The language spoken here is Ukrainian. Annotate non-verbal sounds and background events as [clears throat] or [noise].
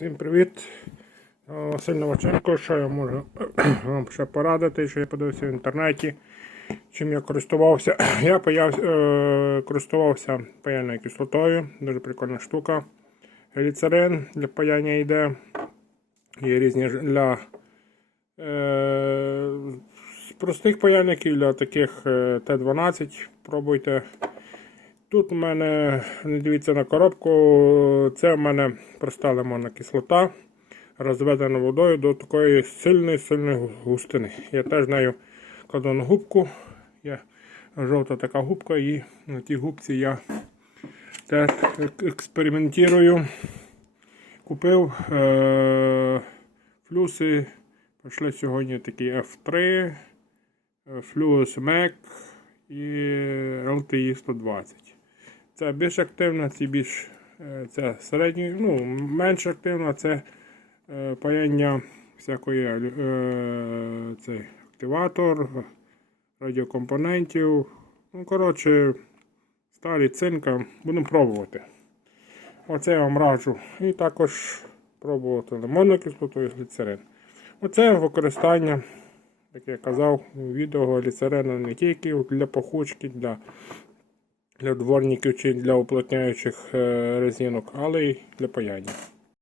Всім привіт! Василь Новаченко, що я можу [clears throat] вам ще порадити, що я подивився в інтернеті, чим я користувався. [clears throat] Я паяв, е, користувався паяльною кислотою, дуже прикольна штука. Гліцерин для паяння йде. Є різні для е, простих паяльників, для таких е, Т-12. Пробуйте. Тут у мене, не дивіться на коробку, це в мене проста лимонна кислота, розведена водою до такої сильної сильної густини. Я теж нею кладу на губку. Є жовта така губка, і на тій губці я теж експериментую. Купив е- флюси. Пішли сьогодні такі F3, е, Fluus Mac і LTI 120. Це більш активна, це більш е, це середньо, ну, менш активна, це е, паяння всякої е, цей активатор, радіокомпонентів. Ну, коротше, старі цинка, будемо пробувати. Оце я вам раджу. І також пробувати лимонну кислоту і гліцерин. Оце використання, як я казав у відео, гліцерину не тільки для пахучки, для для дворників чи для уплотняючих е, резинок, але й для паяння.